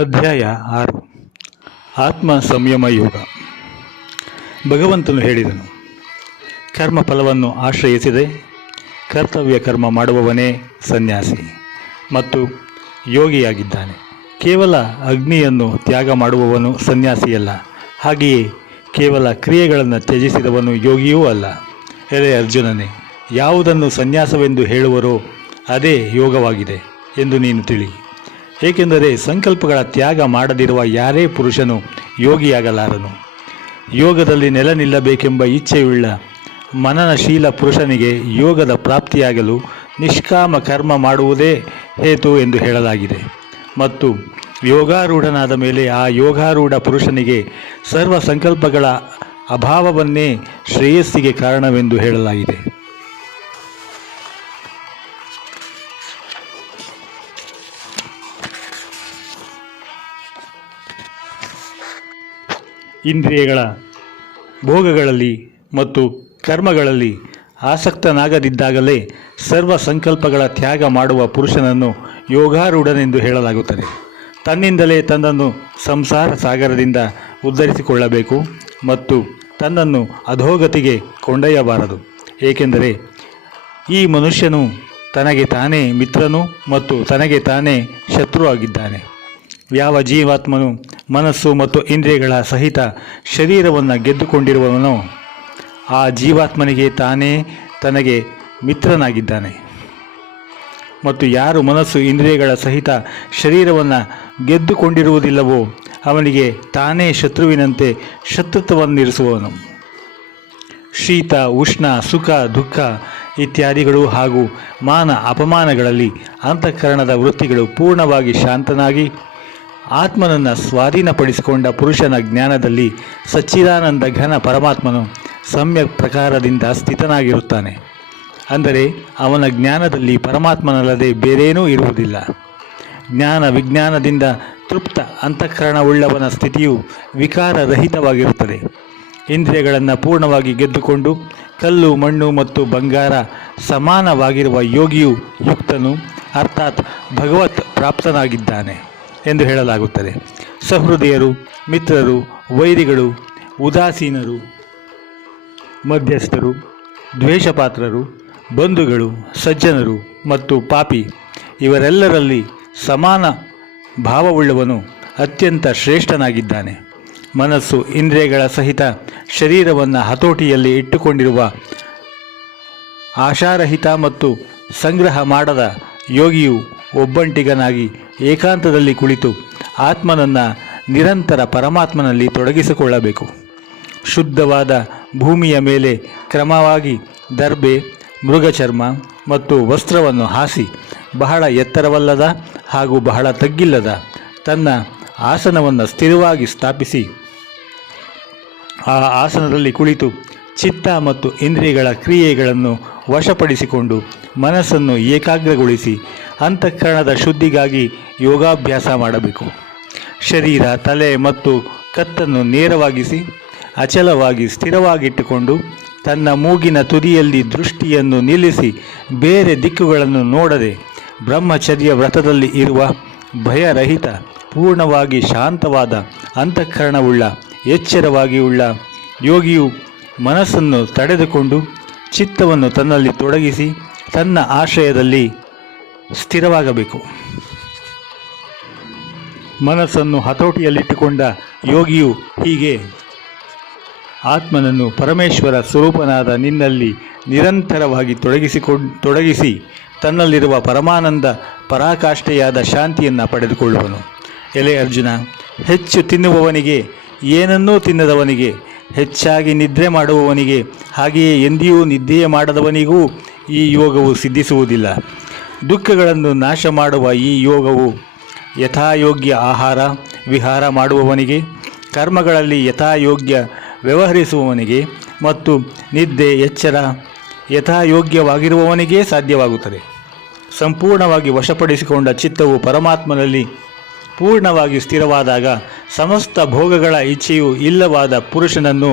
ಅಧ್ಯಾಯ 6 ಆತ್ಮ ಸಂಯಮ ಯೋಗ. ಭಗವಂತನು ಹೇಳಿದನು, ಕರ್ಮ ಫಲವನ್ನು ಆಶ್ರಯಿಸದೆ ಕರ್ತವ್ಯ ಕರ್ಮ ಮಾಡುವವನೇ ಸನ್ಯಾಸಿ ಮತ್ತು ಯೋಗಿಯಾಗಿದ್ದಾನೆ. ಕೇವಲ ಅಗ್ನಿಯನ್ನು ತ್ಯಾಗ ಮಾಡುವವನು ಸನ್ಯಾಸಿಯಲ್ಲ, ಹಾಗೆಯೇ ಕೇವಲ ಕ್ರಿಯೆಗಳನ್ನು ತ್ಯಜಿಸಿದವನು ಯೋಗಿಯೂ ಅಲ್ಲ. ಎಲೆ ಅರ್ಜುನನೇ, ಯಾವುದನ್ನು ಸನ್ಯಾಸವೆಂದು ಹೇಳುವರೋ ಅದೇ ಯೋಗವಾಗಿದೆ ಎಂದು ನೀನು ತಿಳಿ. ಏಕೆಂದರೆ ಸಂಕಲ್ಪಗಳ ತ್ಯಾಗ ಮಾಡದಿರುವ ಯಾರೇ ಪುರುಷನು ಯೋಗಿಯಾಗಲಾರನು. ಯೋಗದಲ್ಲಿ ನೆಲೆ ನಿಲ್ಲಬೇಕೆಂಬ ಇಚ್ಛೆಯುಳ್ಳ ಮನನಶೀಲ ಪುರುಷನಿಗೆ ಯೋಗದ ಪ್ರಾಪ್ತಿಯಾಗಲು ನಿಷ್ಕಾಮ ಕರ್ಮ ಮಾಡುವುದೇ ಹೇತು ಎಂದು ಹೇಳಲಾಗಿದೆ. ಮತ್ತು ಯೋಗಾರೂಢನಾದ ಮೇಲೆ ಆ ಯೋಗಾರೂಢ ಪುರುಷನಿಗೆ ಸರ್ವ ಸಂಕಲ್ಪಗಳ ಅಭಾವವನ್ನೇ ಶ್ರೇಯಸ್ಸಿಗೆ ಕಾರಣವೆಂದು ಹೇಳಲಾಗಿದೆ. ಇಂದ್ರಿಯಗಳ ಭೋಗಗಳಲ್ಲಿ ಮತ್ತು ಕರ್ಮಗಳಲ್ಲಿ ಆಸಕ್ತನಾಗದಿದ್ದಾಗಲೇ ಸರ್ವ ಸಂಕಲ್ಪಗಳ ತ್ಯಾಗ ಮಾಡುವ ಪುರುಷನನ್ನು ಯೋಗಾರೂಢನೆಂದು ಹೇಳಲಾಗುತ್ತದೆ. ತನ್ನಿಂದಲೇ ತನ್ನನ್ನು ಸಂಸಾರ ಸಾಗರದಿಂದ ಉದ್ಧರಿಸಿಕೊಳ್ಳಬೇಕು ಮತ್ತು ತನ್ನನ್ನು ಅಧೋಗತಿಗೆ ಕೊಂಡೊಯ್ಯಬಾರದು. ಏಕೆಂದರೆ ಈ ಮನುಷ್ಯನು ತನಗೆ ತಾನೇ ಮಿತ್ರನು ಮತ್ತು ತನಗೆ ತಾನೇ ಶತ್ರು ಆಗಿದ್ದಾನೆ. ಯಾವ ಜೀವಾತ್ಮನು ಮನಸ್ಸು ಮತ್ತು ಇಂದ್ರಿಯಗಳ ಸಹಿತ ಶರೀರವನ್ನು ಗೆದ್ದುಕೊಂಡಿರುವವನೋ ಆ ಜೀವಾತ್ಮನಿಗೆ ತಾನೇ ತನಗೆ ಮಿತ್ರನಾಗಿದ್ದಾನೆ. ಮತ್ತು ಯಾರು ಮನಸ್ಸು ಇಂದ್ರಿಯಗಳ ಸಹಿತ ಶರೀರವನ್ನು ಗೆದ್ದುಕೊಂಡಿರುವುದಿಲ್ಲವೋ ಅವನಿಗೆ ತಾನೇ ಶತ್ರುವಿನಂತೆ ಶತ್ರುತ್ವವನ್ನಿರಿಸುವವನು. ಶೀತ, ಉಷ್ಣ, ಸುಖ, ದುಃಖ ಇತ್ಯಾದಿಗಳು ಹಾಗೂ ಮಾನ ಅಪಮಾನಗಳಲ್ಲಿ ಅಂತಃಕರಣದ ವೃತ್ತಿಗಳು ಪೂರ್ಣವಾಗಿ ಶಾಂತನಾಗಿ ಆತ್ಮನನ್ನು ಸ್ವಾಧೀನಪಡಿಸಿಕೊಂಡ ಪುರುಷನ ಜ್ಞಾನದಲ್ಲಿ ಸಚ್ಚಿದಾನಂದ ಘನ ಪರಮಾತ್ಮನು ಸಮ್ಯಕ್ ಪ್ರಕಾರದಿಂದ ಸ್ಥಿತನಾಗಿರುತ್ತಾನೆ. ಅಂದರೆ ಅವನ ಜ್ಞಾನದಲ್ಲಿ ಪರಮಾತ್ಮನಲ್ಲದೆ ಬೇರೇನೂ ಇರುವುದಿಲ್ಲ. ಜ್ಞಾನ ವಿಜ್ಞಾನದಿಂದ ತೃಪ್ತ ಅಂತಃಕರಣವುಳ್ಳವನ ಸ್ಥಿತಿಯು ವಿಕಾರರಹಿತವಾಗಿರುತ್ತದೆ. ಇಂದ್ರಿಯಗಳನ್ನು ಪೂರ್ಣವಾಗಿ ಗೆದ್ದುಕೊಂಡು ಕಲ್ಲು, ಮಣ್ಣು ಮತ್ತು ಬಂಗಾರ ಸಮಾನವಾಗಿರುವ ಯೋಗಿಯು ಯುಕ್ತನು, ಅರ್ಥಾತ್ ಭಗವತ್ ಪ್ರಾಪ್ತನಾಗಿದ್ದಾನೆ ಎಂದು ಹೇಳಲಾಗುತ್ತದೆ. ಸಹೃದಯರು, ಮಿತ್ರರು, ವೈರಿಗಳು, ಉದಾಸೀನರು, ಮಧ್ಯಸ್ಥರು, ದ್ವೇಷಪಾತ್ರರು, ಬಂಧುಗಳು, ಸಜ್ಜನರು ಮತ್ತು ಪಾಪಿ ಇವರೆಲ್ಲರಲ್ಲಿ ಸಮಾನ ಭಾವವುಳ್ಳವನು ಅತ್ಯಂತ ಶ್ರೇಷ್ಠನಾಗಿದ್ದಾನೆ. ಮನಸ್ಸು ಇಂದ್ರಿಯಗಳ ಸಹಿತ ಶರೀರವನ್ನು ಹತೋಟಿಯಲ್ಲಿ ಇಟ್ಟುಕೊಂಡಿರುವ ಆಶಾರಹಿತ ಮತ್ತು ಸಂಗ್ರಹ ಮಾಡದ ಯೋಗಿಯು ಒಬ್ಬಂಟಿಗನಾಗಿ ಏಕಾಂತದಲ್ಲಿ ಕುಳಿತು ಆತ್ಮನನ್ನು ನಿರಂತರ ಪರಮಾತ್ಮನಲ್ಲಿ ತೊಡಗಿಸಿಕೊಳ್ಳಬೇಕು. ಶುದ್ಧವಾದ ಭೂಮಿಯ ಮೇಲೆ ಕ್ರಮವಾಗಿ ದರ್ಬೆ, ಮೃಗಚರ್ಮ ಮತ್ತು ವಸ್ತ್ರವನ್ನು ಹಾಸಿ ಬಹಳ ಎತ್ತರವಲ್ಲದ ಹಾಗೂ ಬಹಳ ತಗ್ಗಿಲ್ಲದ ತನ್ನ ಆಸನವನ್ನು ಸ್ಥಿರವಾಗಿ ಸ್ಥಾಪಿಸಿ ಆ ಆಸನದಲ್ಲಿ ಕುಳಿತು ಚಿತ್ತ ಮತ್ತು ಇಂದ್ರಿಯಗಳ ಕ್ರಿಯೆಗಳನ್ನು ವಶಪಡಿಸಿಕೊಂಡು ಮನಸ್ಸನ್ನು ಏಕಾಗ್ರಗೊಳಿಸಿ ಅಂತಃಕರಣದ ಶುದ್ಧಿಗಾಗಿ ಯೋಗಾಭ್ಯಾಸ ಮಾಡಬೇಕು. ಶರೀರ, ತಲೆ ಮತ್ತು ಕತ್ತನ್ನು ನೇರವಾಗಿಸಿ ಅಚಲವಾಗಿ ಸ್ಥಿರವಾಗಿಟ್ಟುಕೊಂಡು ತನ್ನ ಮೂಗಿನ ತುದಿಯಲ್ಲಿ ದೃಷ್ಟಿಯನ್ನು ನಿಲ್ಲಿಸಿ ಬೇರೆ ದಿಕ್ಕುಗಳನ್ನು ನೋಡದೆ ಬ್ರಹ್ಮಚರ್ಯ ವ್ರತದಲ್ಲಿ ಇರುವ ಭಯರಹಿತ ಪೂರ್ಣವಾಗಿ ಶಾಂತವಾದ ಅಂತಃಕರಣವುಳ್ಳ ಎಚ್ಚರವಾಗಿ ಉಳ್ಳ ಯೋಗಿಯು ಮನಸ್ಸನ್ನು ತಡೆದುಕೊಂಡು ಚಿತ್ತವನ್ನು ತನ್ನಲ್ಲಿ ತೊಡಗಿಸಿ ತನ್ನ ಆಶ್ರಯದಲ್ಲಿ ಸ್ಥಿರವಾಗಬೇಕು. ಮನಸ್ಸನ್ನು ಹತೋಟಿಯಲ್ಲಿಟ್ಟುಕೊಂಡ ಯೋಗಿಯು ಹೀಗೆ ಆತ್ಮನನ್ನು ಪರಮೇಶ್ವರ ಸ್ವರೂಪನಾದ ನಿನ್ನಲ್ಲಿ ನಿರಂತರವಾಗಿ ತೊಡಗಿಸಿ ತನ್ನಲ್ಲಿರುವ ಪರಮಾನಂದ ಪರಾಕಾಷ್ಠೆಯಾದ ಶಾಂತಿಯನ್ನು ಪಡೆದುಕೊಳ್ಳುವನು. ಎಲೆ ಅರ್ಜುನ, ಹೆಚ್ಚು ತಿನ್ನುವವನಿಗೆ, ಏನನ್ನೂ ತಿನ್ನದವನಿಗೆ, ಹೆಚ್ಚಾಗಿ ನಿದ್ರೆ ಮಾಡುವವನಿಗೆ, ಹಾಗೆಯೇ ಎಂದಿಯೂ ನಿದ್ದೆಯೇ ಮಾಡದವನಿಗೂ ಈ ಯೋಗವು ಸಿದ್ಧಿಸುವುದಿಲ್ಲ. ದುಃಖಗಳನ್ನು ನಾಶ ಮಾಡುವ ಈ ಯೋಗವು ಯಥಾಯೋಗ್ಯ ಆಹಾರ ವಿಹಾರ ಮಾಡುವವನಿಗೆ, ಕರ್ಮಗಳಲ್ಲಿ ಯಥಾಯೋಗ್ಯ ವ್ಯವಹರಿಸುವವನಿಗೆ ಮತ್ತು ನಿದ್ದೆ ಎಚ್ಚರ ಯಥಾಯೋಗ್ಯವಾಗಿರುವವನಿಗೇ ಸಾಧ್ಯವಾಗುತ್ತದೆ. ಸಂಪೂರ್ಣವಾಗಿ ವಶಪಡಿಸಿಕೊಂಡ ಚಿತ್ತವು ಪರಮಾತ್ಮನಲ್ಲಿ ಪೂರ್ಣವಾಗಿ ಸ್ಥಿರವಾದಾಗ ಸಮಸ್ತ ಭೋಗಗಳ ಇಚ್ಛೆಯೂ ಇಲ್ಲವಾದ ಪುರುಷನನ್ನು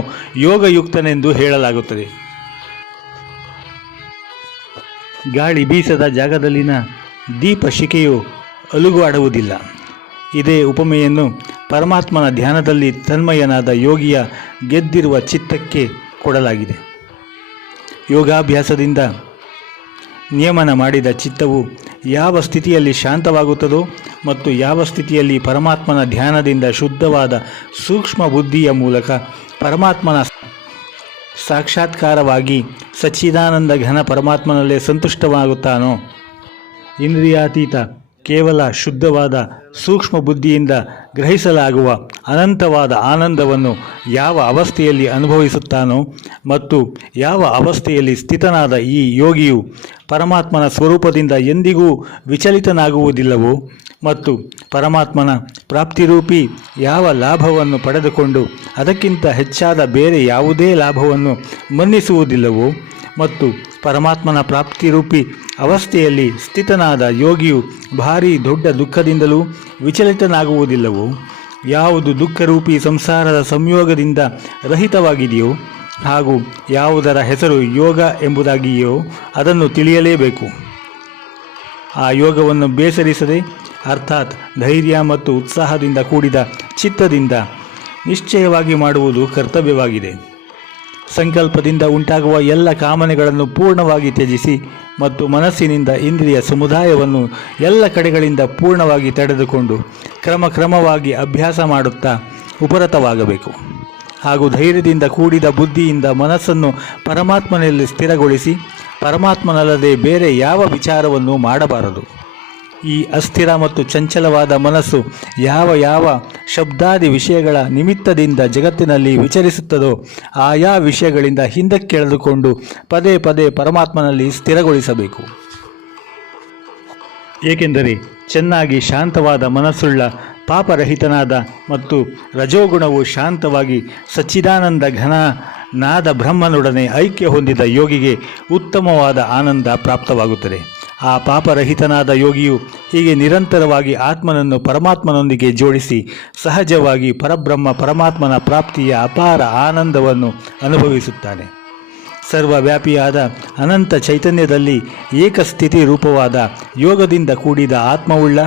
ಯೋಗಯುಕ್ತನೆಂದು ಹೇಳಲಾಗುತ್ತದೆ. ಗಾಳಿ ಬೀಸದ ಜಾಗದಲ್ಲಿನ ದೀಪ ಶಿಖೆಯು ಅಲುಗಾಡುವುದಿಲ್ಲ. ಇದೇ ಉಪಮೆಯನ್ನು ಪರಮಾತ್ಮನ ಧ್ಯಾನದಲ್ಲಿ ತನ್ಮಯನಾದ ಯೋಗಿಯ ಗೆದ್ದಿರುವ ಚಿತ್ತಕ್ಕೆ ಕೊಡಲಾಗಿದೆ. ಯೋಗಾಭ್ಯಾಸದಿಂದ ನಿಯಮನ ಮಾಡಿದ ಚಿತ್ತವು ಯಾವ ಸ್ಥಿತಿಯಲ್ಲಿ ಶಾಂತವಾಗುತ್ತದೋ ಮತ್ತು ಯಾವ ಸ್ಥಿತಿಯಲ್ಲಿ ಪರಮಾತ್ಮನ ಧ್ಯಾನದಿಂದ ಶುದ್ಧವಾದ ಸೂಕ್ಷ್ಮ ಬುದ್ಧಿಯ ಮೂಲಕ ಪರಮಾತ್ಮನ ಸಾಕ್ಷಾತ್ಕಾರವಾಗಿ ಸಚ್ಚಿದಾನಂದ ಘನ ಪರಮಾತ್ಮನಲ್ಲೇ ಸಂತುಷ್ಟವಾಗುತ್ತಾನೋ, ಇಂದ್ರಿಯಾತೀತ ಕೇವಲ ಶುದ್ಧವಾದ ಸೂಕ್ಷ್ಮ ಬುದ್ಧಿಯಿಂದ ಗ್ರಹಿಸಲಾಗುವ ಅನಂತವಾದ ಆನಂದವನ್ನು ಯಾವ ಅವಸ್ಥೆಯಲ್ಲಿ ಅನುಭವಿಸುತ್ತಾನೋ ಮತ್ತು ಯಾವ ಅವಸ್ಥೆಯಲ್ಲಿ ಸ್ಥಿತನಾದ ಈ ಯೋಗಿಯು ಪರಮಾತ್ಮನ ಸ್ವರೂಪದಿಂದ ಎಂದಿಗೂ ವಿಚಲಿತನಾಗುವುದಿಲ್ಲವೋ ಮತ್ತು ಪರಮಾತ್ಮನ ಪ್ರಾಪ್ತಿರೂಪಿ ಯಾವ ಲಾಭವನ್ನು ಪಡೆದುಕೊಂಡು ಅದಕ್ಕಿಂತ ಹೆಚ್ಚಾದ ಬೇರೆ ಯಾವುದೇ ಲಾಭವನ್ನು ಮನ್ನಿಸುವುದಿಲ್ಲವೋ ಮತ್ತು ಪರಮಾತ್ಮನ ಪ್ರಾಪ್ತಿರೂಪಿ ಅವಸ್ಥೆಯಲ್ಲಿ ಸ್ಥಿತನಾದ ಯೋಗಿಯು ಭಾರೀ ದೊಡ್ಡ ದುಃಖದಿಂದಲೂ ವಿಚಲಿತನಾಗುವುದಿಲ್ಲವೋ, ಯಾವುದು ದುಃಖರೂಪಿ ಸಂಸಾರದ ಸಂಯೋಗದಿಂದ ರಹಿತವಾಗಿದೆಯೋ ಹಾಗೂ ಯಾವುದರ ಹೆಸರು ಯೋಗ ಎಂಬುದಾಗಿಯೋ ಅದನ್ನು ತಿಳಿಯಲೇಬೇಕು. ಆ ಯೋಗವನ್ನು ಬೇಸರಿಸದೆ ಅರ್ಥಾತ್ ಧೈರ್ಯ ಮತ್ತು ಉತ್ಸಾಹದಿಂದ ಕೂಡಿದ ಚಿತ್ತದಿಂದ ನಿಶ್ಚಯವಾಗಿ ಮಾಡುವುದು ಕರ್ತವ್ಯವಾಗಿದೆ. ಸಂಕಲ್ಪದಿಂದ ಉಂಟಾಗುವ ಎಲ್ಲ ಕಾಮನೆಗಳನ್ನು ಪೂರ್ಣವಾಗಿ ತ್ಯಜಿಸಿ ಮತ್ತು ಮನಸ್ಸಿನಿಂದ ಇಂದ್ರಿಯ ಸಮುದಾಯವನ್ನು ಎಲ್ಲ ಕಡೆಗಳಿಂದ ಪೂರ್ಣವಾಗಿ ತಡೆದುಕೊಂಡು ಕ್ರಮಕ್ರಮವಾಗಿ ಅಭ್ಯಾಸ ಮಾಡುತ್ತಾ ಉಪರತವಾಗಬೇಕು. ಹಾಗೂ ಧೈರ್ಯದಿಂದ ಕೂಡಿದ ಬುದ್ಧಿಯಿಂದ ಮನಸ್ಸನ್ನು ಪರಮಾತ್ಮನಲ್ಲಿ ಸ್ಥಿರಗೊಳಿಸಿ ಪರಮಾತ್ಮನಲ್ಲದೆ ಬೇರೆ ಯಾವ ವಿಚಾರವನ್ನು ಮಾಡಬಾರದು. ಈ ಅಸ್ಥಿರ ಮತ್ತು ಚಂಚಲವಾದ ಮನಸ್ಸು ಯಾವ ಶಬ್ದಾದಿ ವಿಷಯಗಳ ನಿಮಿತ್ತದಿಂದ ಜಗತ್ತಿನಲ್ಲಿ ವಿಚರಿಸುತ್ತದೋ ಆಯಾ ವಿಷಯಗಳಿಂದ ಹಿಂದಕ್ಕೆಳೆದುಕೊಂಡು ಪದೇ ಪದೇ ಪರಮಾತ್ಮನಲ್ಲಿ ಸ್ಥಿರಗೊಳಿಸಬೇಕು. ಏಕೆಂದರೆ ಚೆನ್ನಾಗಿ ಶಾಂತವಾದ ಮನಸ್ಸುಳ್ಳ ಪಾಪರಹಿತನಾದ ಮತ್ತು ರಜೋಗುಣವು ಶಾಂತವಾಗಿ ಸಚ್ಚಿದಾನಂದ ಘನ ನಾದ ಬ್ರಹ್ಮನೊಡನೆ ಐಕ್ಯ ಹೊಂದಿದ ಯೋಗಿಗೆ ಉತ್ತಮವಾದ ಆನಂದ ಪ್ರಾಪ್ತವಾಗುತ್ತದೆ. ಆ ಪಾಪರಹಿತನಾದ ಯೋಗಿಯು ಹೀಗೆ ನಿರಂತರವಾಗಿ ಆತ್ಮನನ್ನು ಪರಮಾತ್ಮನೊಂದಿಗೆ ಜೋಡಿಸಿ ಸಹಜವಾಗಿ ಪರಬ್ರಹ್ಮ ಪರಮಾತ್ಮನ ಪ್ರಾಪ್ತಿಯ ಅಪಾರ ಆನಂದವನ್ನು ಅನುಭವಿಸುತ್ತಾನೆ. ಸರ್ವವ್ಯಾಪಿಯಾದ ಅನಂತ ಚೈತನ್ಯದಲ್ಲಿ ಏಕಸ್ಥಿತಿ ರೂಪವಾದ ಯೋಗದಿಂದ ಕೂಡಿದ ಆತ್ಮವುಳ್ಳ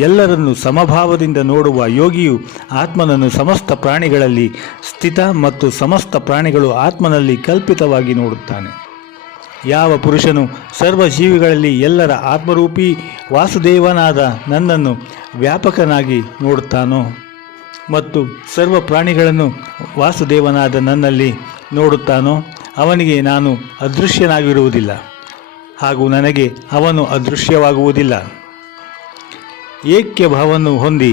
ಎಲ್ಲರನ್ನು ಸಮಭಾವದಿಂದ ನೋಡುವ ಯೋಗಿಯು ಆತ್ಮನನ್ನು ಸಮಸ್ತ ಪ್ರಾಣಿಗಳಲ್ಲಿ ಸ್ಥಿತ ಮತ್ತು ಸಮಸ್ತ ಪ್ರಾಣಿಗಳು ಆತ್ಮನಲ್ಲಿ ಕಲ್ಪಿತವಾಗಿ ನೋಡುತ್ತಾನೆ. ಯಾವ ಪುರುಷನು ಸರ್ವಜೀವಿಗಳಲ್ಲಿ ಎಲ್ಲರ ಆತ್ಮರೂಪಿ ವಾಸುದೇವನಾದ ನನ್ನನ್ನು ವ್ಯಾಪಕನಾಗಿ ನೋಡುತ್ತಾನೋ ಮತ್ತು ಸರ್ವ ಪ್ರಾಣಿಗಳನ್ನು ವಾಸುದೇವನಾದ ನನ್ನಲ್ಲಿ ನೋಡುತ್ತಾನೋ ಅವನಿಗೆ ನಾನು ಅದೃಶ್ಯನಾಗಿರುವುದಿಲ್ಲ ಹಾಗೂ ನನಗೆ ಅವನು ಅದೃಶ್ಯವಾಗುವುದಿಲ್ಲ. ಏಕ್ಯ ಭಾವವನ್ನು ಹೊಂದಿ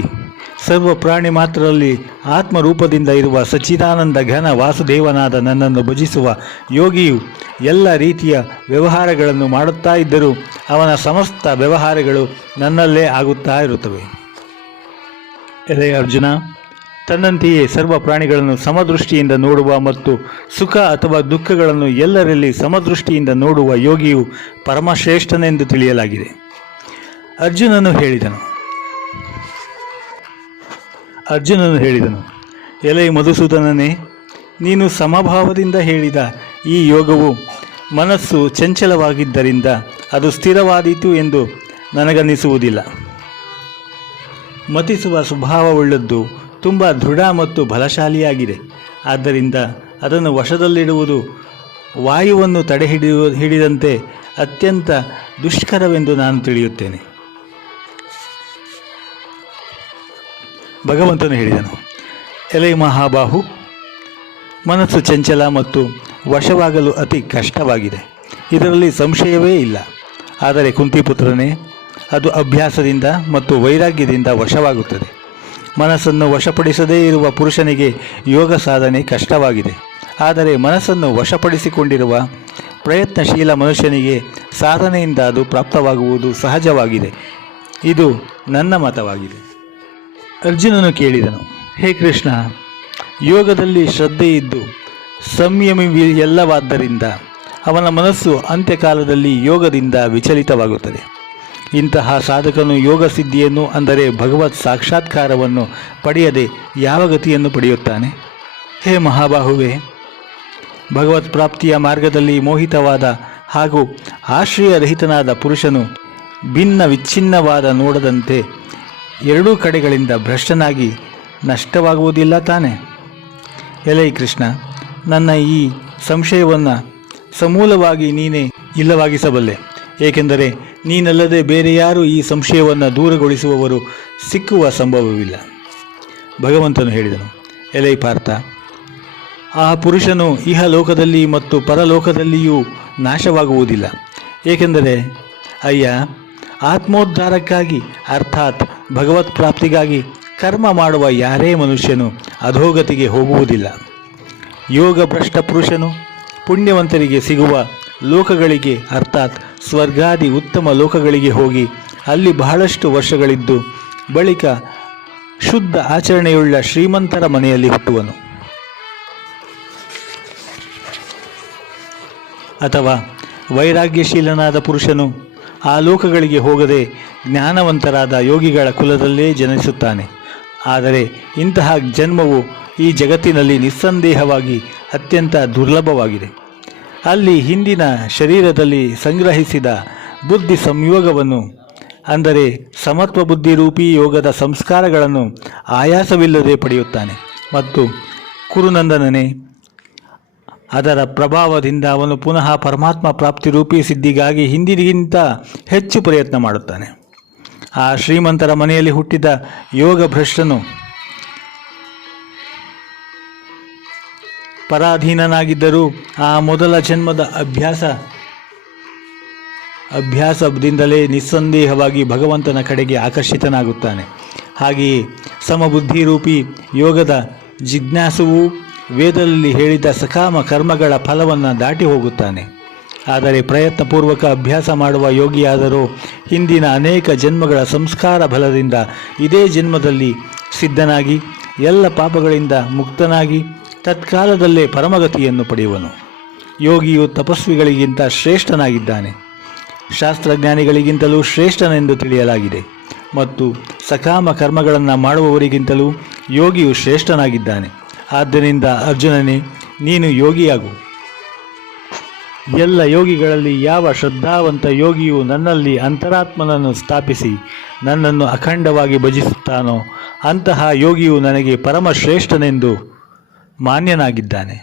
ಸರ್ವ ಪ್ರಾಣಿ ಮಾತ್ರರಲ್ಲಿ ಆತ್ಮರೂಪದಿಂದ ಇರುವ ಸಚ್ಚಿದಾನಂದ ಘನ ವಾಸುದೇವನಾದ ನನ್ನನ್ನು ಭಜಿಸುವ ಯೋಗಿಯು ಎಲ್ಲ ರೀತಿಯ ವ್ಯವಹಾರಗಳನ್ನು ಮಾಡುತ್ತಾ ಇದ್ದರೂ ಅವನ ಸಮಸ್ತ ವ್ಯವಹಾರಗಳು ನನ್ನಲ್ಲೇ ಆಗುತ್ತಾ ಇರುತ್ತವೆ. ಎಲೆ ಅರ್ಜುನ, ತನ್ನಂತೆಯೇ ಸರ್ವ ಪ್ರಾಣಿಗಳನ್ನು ಸಮದೃಷ್ಟಿಯಿಂದ ನೋಡುವ ಮತ್ತು ಸುಖ ಅಥವಾ ದುಃಖಗಳನ್ನು ಎಲ್ಲರಲ್ಲಿ ಸಮದೃಷ್ಟಿಯಿಂದ ನೋಡುವ ಯೋಗಿಯು ಪರಮಶ್ರೇಷ್ಠನೆಂದು ತಿಳಿಯಲಾಗಿದೆ. ಅರ್ಜುನನು ಹೇಳಿದನು, ಎಲೆ ಮಧುಸೂದನನೇ, ನೀನು ಸಮಭಾವದಿಂದ ಹೇಳಿದ ಈ ಯೋಗವು ಮನಸ್ಸು ಚಂಚಲವಾಗಿದ್ದರಿಂದ ಅದು ಸ್ಥಿರವಾದೀತು ಎಂದು ನನಗನ್ನಿಸುವುದಿಲ್ಲ. ಮತಿಸುವ ಸ್ವಭಾವವುಳ್ಳದ್ದು ತುಂಬ ದೃಢ ಮತ್ತು ಬಲಶಾಲಿಯಾಗಿದೆ. ಆದ್ದರಿಂದ ಅದನ್ನು ವಶದಲ್ಲಿಡುವುದು ವಾಯುವನ್ನು ಹಿಡಿದಂತೆ ಅತ್ಯಂತ ದುಷ್ಕರವೆಂದು ನಾನು ತಿಳಿಯುತ್ತೇನೆ. ಭಗವಂತನು ಹೇಳಿದನು, ಎಲೆ ಮಹಾಬಾಹು, ಮನಸ್ಸು ಚಂಚಲ ಮತ್ತು ವಶವಾಗಲು ಅತಿ ಕಷ್ಟವಾಗಿದೆ, ಇದರಲ್ಲಿ ಸಂಶಯವೇ ಇಲ್ಲ. ಆದರೆ ಕುಂತಿಪುತ್ರನೇ, ಅದು ಅಭ್ಯಾಸದಿಂದ ಮತ್ತು ವೈರಾಗ್ಯದಿಂದ ವಶವಾಗುತ್ತದೆ. ಮನಸ್ಸನ್ನು ವಶಪಡಿಸದೇ ಇರುವ ಪುರುಷನಿಗೆ ಯೋಗ ಸಾಧನೆ ಕಷ್ಟವಾಗಿದೆ. ಆದರೆ ಮನಸ್ಸನ್ನು ವಶಪಡಿಸಿಕೊಂಡಿರುವ ಪ್ರಯತ್ನಶೀಲ ಮನುಷ್ಯನಿಗೆ ಸಾಧನೆಯಿಂದ ಅದು ಪ್ರಾಪ್ತವಾಗುವುದು ಸಹಜವಾಗಿದೆ. ಇದು ನನ್ನ ಮತವಾಗಿದೆ. ಅರ್ಜುನನು ಕೇಳಿದನು, ಹೇ ಕೃಷ್ಣ, ಯೋಗದಲ್ಲಿ ಶ್ರದ್ಧೆ ಇದ್ದು ಸಂಯಮಿ ಎಲ್ಲವಾದ್ದರಿಂದ ಅವನ ಮನಸ್ಸು ಅಂತ್ಯಕಾಲದಲ್ಲಿ ಯೋಗದಿಂದ ವಿಚಲಿತವಾಗುತ್ತದೆ. ಇಂತಹ ಸಾಧಕನು ಯೋಗ ಸಿದ್ಧಿಯನ್ನು ಅಂದರೆ ಭಗವತ್ ಸಾಕ್ಷಾತ್ಕಾರವನ್ನು ಪಡೆಯದೆ ಯಾವ ಗತಿಯನ್ನು ಪಡೆಯುತ್ತಾನೆ? ಹೇ ಮಹಾಬಾಹುವೆ, ಭಗವತ್ ಪ್ರಾಪ್ತಿಯ ಮಾರ್ಗದಲ್ಲಿ ಮೋಹಿತವಾದ ಹಾಗೂ ಆಶ್ರಯರಹಿತನಾದ ಪುರುಷನು ಭಿನ್ನ ವಿಚ್ಛಿನ್ನವಾದ ನೋಡದಂತೆ ಎರಡೂ ಕಡೆಗಳಿಂದ ಭ್ರಷ್ಟನಾಗಿ ನಷ್ಟವಾಗುವುದಿಲ್ಲ ತಾನೆ? ಎಲೈ ಕೃಷ್ಣ, ನನ್ನ ಈ ಸಂಶಯವನ್ನು ಸಮೂಲವಾಗಿ ನೀನೇ ಇಲ್ಲವಾಗಿಸಬಲ್ಲೆ. ಏಕೆಂದರೆ ನೀನಲ್ಲದೆ ಬೇರೆ ಯಾರೂ ಈ ಸಂಶಯವನ್ನು ದೂರಗೊಳಿಸುವವರು ಸಿಕ್ಕುವ ಸಂಭವವಿಲ್ಲ. ಭಗವಂತನು ಹೇಳಿದನು, ಎಲೈ ಪಾರ್ಥ, ಆ ಪುರುಷನು ಇಹಲೋಕದಲ್ಲಿ ಮತ್ತು ಪರಲೋಕದಲ್ಲಿಯೂ ನಾಶವಾಗುವುದಿಲ್ಲ. ಏಕೆಂದರೆ ಅಯ್ಯ, ಆತ್ಮೋದ್ಧಾರಕ್ಕಾಗಿ ಅರ್ಥಾತ್ ಭಗವತ್ ಪ್ರಾಪ್ತಿಗಾಗಿ ಕರ್ಮ ಮಾಡುವ ಯಾರೇ ಮನುಷ್ಯನು ಅಧೋಗತಿಗೆ ಹೋಗುವುದಿಲ್ಲ. ಯೋಗ ಭ್ರಷ್ಟ ಪುರುಷನು ಪುಣ್ಯವಂತರಿಗೆ ಸಿಗುವ ಲೋಕಗಳಿಗೆ ಅರ್ಥಾತ್ ಸ್ವರ್ಗಾದಿ ಉತ್ತಮ ಲೋಕಗಳಿಗೆ ಹೋಗಿ ಅಲ್ಲಿ ಬಹಳಷ್ಟು ವರ್ಷಗಳಿದ್ದು ಬಳಿಕ ಶುದ್ಧ ಆಚರಣೆಯುಳ್ಳ ಶ್ರೀಮಂತರ ಮನೆಯಲ್ಲಿ ಹುಟ್ಟುವನು. ಅಥವಾ ವೈರಾಗ್ಯಶೀಲನಾದ ಪುರುಷನು ಆ ಲೋಕಗಳಿಗೆ ಹೋಗದೆ ಜ್ಞಾನವಂತರಾದ ಯೋಗಿಗಳ ಕುಲದಲ್ಲೇ ಜನಿಸುತ್ತಾನೆ. ಆದರೆ ಇಂತಹ ಜನ್ಮವು ಈ ಜಗತ್ತಿನಲ್ಲಿ ನಿಸ್ಸಂದೇಹವಾಗಿ ಅತ್ಯಂತ ದುರ್ಲಭವಾಗಿದೆ. ಅಲ್ಲಿ ಹಿಂದಿನ ಶರೀರದಲ್ಲಿ ಸಂಗ್ರಹಿಸಿದ ಬುದ್ಧಿ ಸಂಯೋಗವನ್ನು, ಅಂದರೆ ಸಮತ್ವ ಬುದ್ಧಿರೂಪಿ ಯೋಗದ ಸಂಸ್ಕಾರಗಳನ್ನು ಆಯಾಸವಿಲ್ಲದೆ ಪಡೆಯುತ್ತಾನೆ. ಮತ್ತು ಕುರುನಂದನನೇ, ಅದರ ಪ್ರಭಾವದಿಂದ ಅವನು ಪುನಃ ಪರಮಾತ್ಮ ಪ್ರಾಪ್ತಿರೂಪಿ ಸಿದ್ಧಿಗಾಗಿ ಹಿಂದಿಗಿಂತ ಹೆಚ್ಚು ಪ್ರಯತ್ನ ಮಾಡುತ್ತಾನೆ. ಆ ಶ್ರೀಮಂತರ ಮನೆಯಲ್ಲಿ ಹುಟ್ಟಿದ ಯೋಗ ಭ್ರಷ್ಟನು ಪರಾಧೀನನಾಗಿದ್ದರೂ ಆ ಮೊದಲ ಜನ್ಮದ ಅಭ್ಯಾಸದಿಂದಲೇ ನಿಸ್ಸಂದೇಹವಾಗಿ ಭಗವಂತನ ಕಡೆಗೆ ಆಕರ್ಷಿತನಾಗುತ್ತಾನೆ. ಹಾಗೆಯೇ ಸಮಬುದ್ಧಿರೂಪಿ ಯೋಗದ ಜಿಜ್ಞಾಸುವು ವೇದದಲ್ಲಿ ಹೇಳಿದ ಸಕಾಮ ಕರ್ಮಗಳ ಫಲವನ್ನು ದಾಟಿ ಹೋಗುತ್ತಾನೆ. ಆದರೆ ಪ್ರಯತ್ನಪೂರ್ವಕ ಅಭ್ಯಾಸ ಮಾಡುವ ಯೋಗಿಯಾದರೂ ಹಿಂದಿನ ಅನೇಕ ಜನ್ಮಗಳ ಸಂಸ್ಕಾರ ಬಲದಿಂದ ಇದೇ ಜನ್ಮದಲ್ಲಿ ಸಿದ್ಧನಾಗಿ ಎಲ್ಲ ಪಾಪಗಳಿಂದ ಮುಕ್ತನಾಗಿ ತತ್ಕಾಲದಲ್ಲೇ ಪರಮಗತಿಯನ್ನು ಪಡೆಯುವನು. ಯೋಗಿಯು ತಪಸ್ವಿಗಳಿಗಿಂತ ಶ್ರೇಷ್ಠನಾಗಿದ್ದಾನೆ, ಶಾಸ್ತ್ರಜ್ಞಾನಿಗಳಿಗಿಂತಲೂ ಶ್ರೇಷ್ಠನೆಂದು ತಿಳಿಯಲಾಗಿದೆ. ಮತ್ತು ಸಕಾಮ ಕರ್ಮಗಳನ್ನು ಮಾಡುವವರಿಗಿಂತಲೂ ಯೋಗಿಯು ಶ್ರೇಷ್ಠನಾಗಿದ್ದಾನೆ. ಆದ್ದರಿಂದ ಅರ್ಜುನನೇ, ನೀನು ಯೋಗಿಯಾಗು. ಎಲ್ಲ ಯೋಗಿಗಳಲ್ಲಿ ಯಾವ ಶ್ರದ್ಧಾವಂತ ಯೋಗಿಯು ನನ್ನಲ್ಲಿ ಅಂತರಾತ್ಮನನ್ನು ಸ್ಥಾಪಿಸಿ ನನ್ನನ್ನು ಅಖಂಡವಾಗಿ ಭಜಿಸುತ್ತಾನೋ ಅಂತಹ ಯೋಗಿಯು ನನಗೆ ಪರಮಶ್ರೇಷ್ಠನೆಂದು ಮಾನ್ಯನಾಗಿದ್ದಾನೆ.